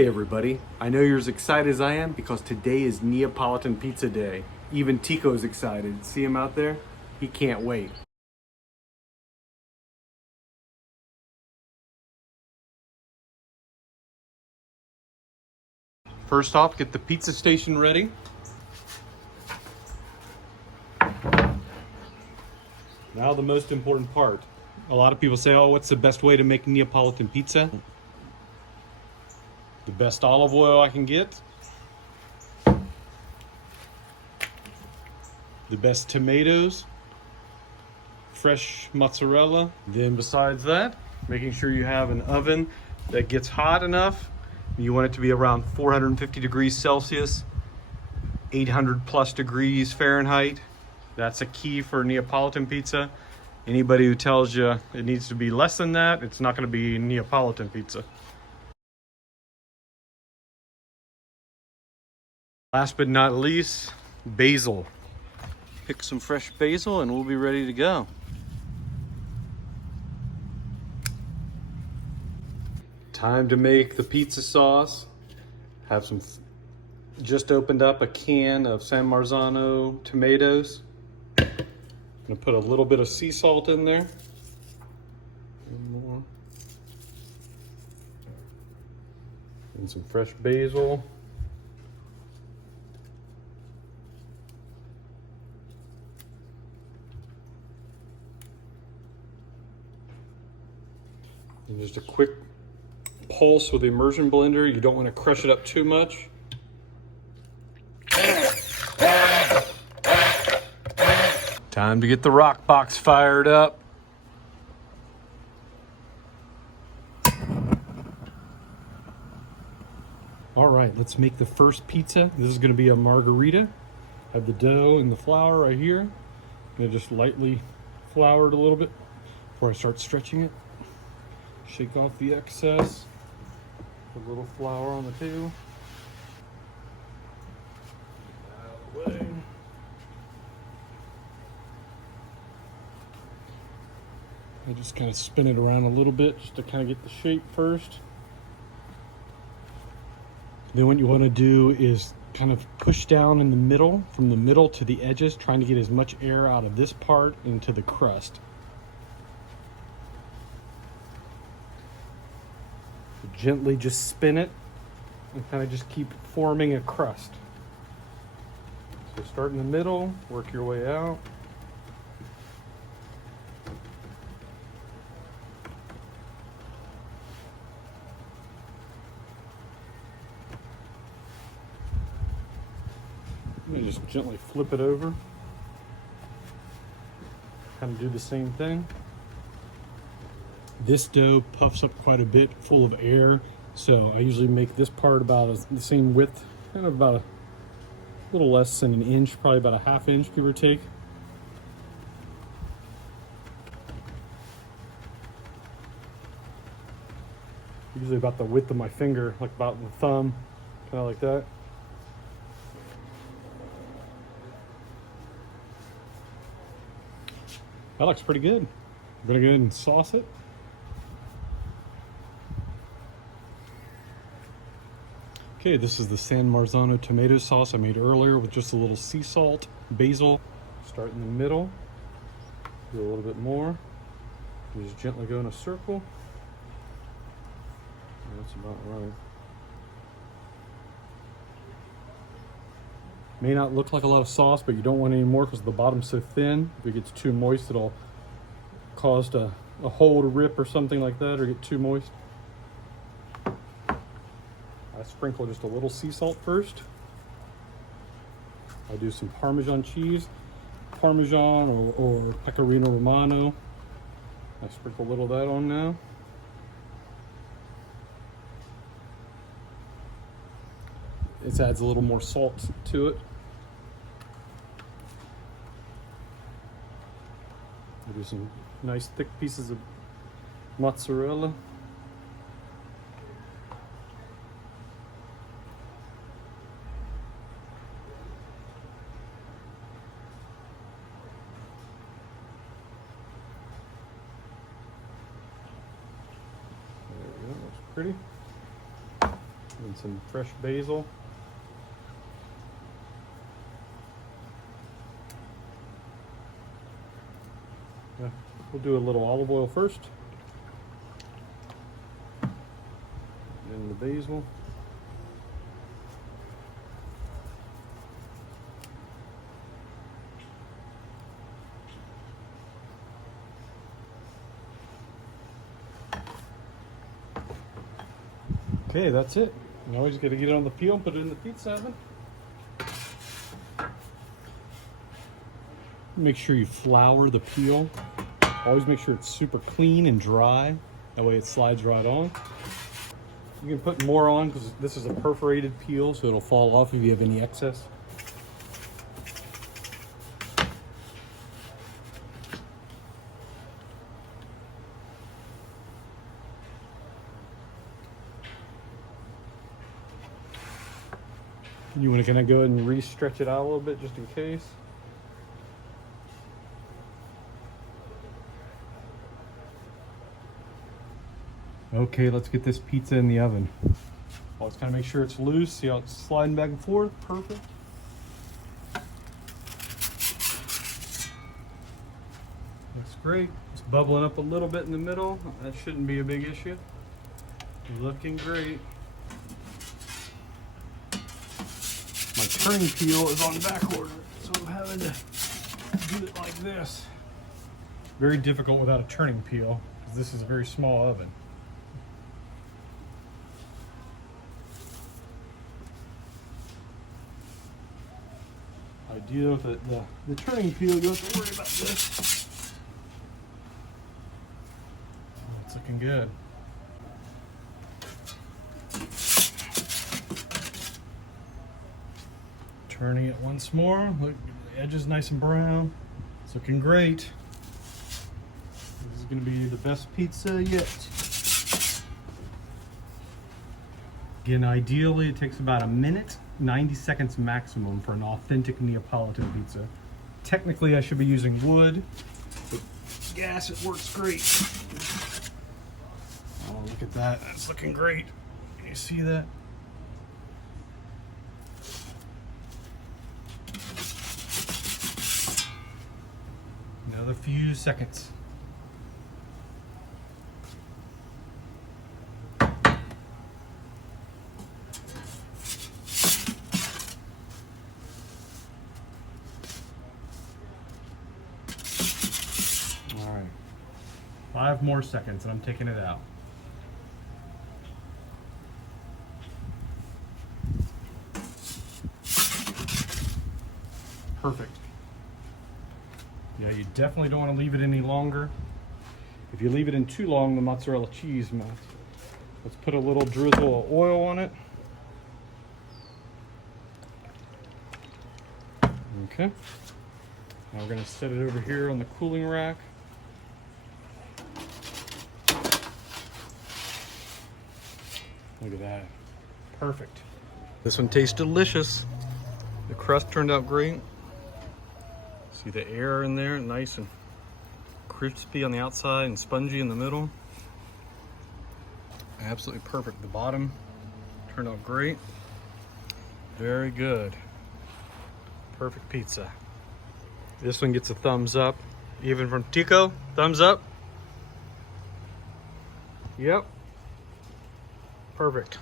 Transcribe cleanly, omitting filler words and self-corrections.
Hey everybody, I know you're as excited as I am because today is Neapolitan Pizza Day. Even Tico's excited. See him out there? He can't wait. First off, get the pizza station ready. Now the most important part. A lot of people say, oh, what's the best way to make Neapolitan pizza? The best olive oil I can get. The best tomatoes. Fresh mozzarella. Then besides that, making sure you have an oven that gets hot enough. You want it to be around 450 degrees Celsius, 800 plus degrees Fahrenheit. That's a key for Neapolitan pizza. Anybody who tells you it needs to be less than that, it's not going to be Neapolitan pizza. Last but not least, basil. Pick some fresh basil and we'll be ready to go. Time to make the pizza sauce. Have some, just opened up a can of San Marzano tomatoes. I'm gonna put a little bit of sea salt in there. One more. And some fresh basil. And just a quick pulse with the immersion blender. You don't want to crush it up too much. Time to get the Roccbox fired up. All right, let's make the first pizza. This is going to be a margarita. I have the dough and the flour right here. I'm going to just lightly flour it a little bit before I start stretching it. Shake off the excess. Put a little flour on the table. Out of the way. I just kind of spin it around a little bit just to kind of get the shape first. Then what you want to do is kind of push down in the middle, from the middle to the edges, trying to get as much air out of this part into the crust. Gently just spin it and kind of just keep forming a crust. So start in the middle, work your way out. And just gently flip it over. Kind of do the same thing. This dough puffs up quite a bit, full of air, so I usually make this part about the same width, kind of about a little less than an inch, probably about a half inch, give or take. Usually about the width of my finger, like about the thumb, kind of like that. That looks pretty good. I'm gonna go ahead and sauce it. Okay, this is the San Marzano tomato sauce I made earlier with just a little sea salt, basil. Start in the middle, do a little bit more. You just gently go in a circle. That's about right. May not look like a lot of sauce, but you don't want any more because the bottom's so thin. If it gets too moist, it'll cause a hole to rip or something like that, or get too moist. I sprinkle just a little sea salt first. I do some Parmesan cheese, Parmesan or Pecorino Romano. I sprinkle a little of that on now. It adds a little more salt to it. I do some nice thick pieces of mozzarella. There we go, that's pretty. and some fresh basil. We'll do a little olive oil first. Then the basil. Okay, that's it. Now we just gotta get it on the peel and put it in the pizza oven. Make sure you flour the peel. Always make sure it's super clean and dry. That way it slides right on. You can put more on because this is a perforated peel, so it'll fall off if you have any excess. You want to kind of go ahead and re-stretch it out a little bit just in case. Okay, let's get this pizza in the oven. Always kind of make sure it's loose. See how it's sliding back and forth? Perfect. Looks great. It's bubbling up a little bit in the middle. That shouldn't be a big issue. Looking great. My turning peel is on back order, so I'm having to do it like this. Very difficult without a turning peel, because this is a very small oven. Ideal with the turning peel, you don't have to worry about this. Oh, it's looking good. Turning it once more. Look, the edge is nice and brown. It's looking great. This is going to be the best pizza yet. Again, ideally it takes about a minute, 90 seconds maximum for an authentic Neapolitan pizza. Technically I should be using wood, but gas, it works great. Oh, look at that. That's looking great. Can you see that? Another few seconds. All right, 5 more seconds and I'm taking it out. Perfect. Yeah, you definitely don't want to leave it any longer. If you leave it in too long, the mozzarella cheese melts. Let's put a little drizzle of oil on it. Okay. Now we're going to set it over here on the cooling rack. Look at that. Perfect. This one tastes delicious. The crust turned out great. See the air in there, nice and crispy on the outside and spongy in the middle. Absolutely perfect. The bottom turned out great. Very good. Perfect pizza. This one gets a thumbs up. Even from Tico, thumbs up. Yep. Perfect.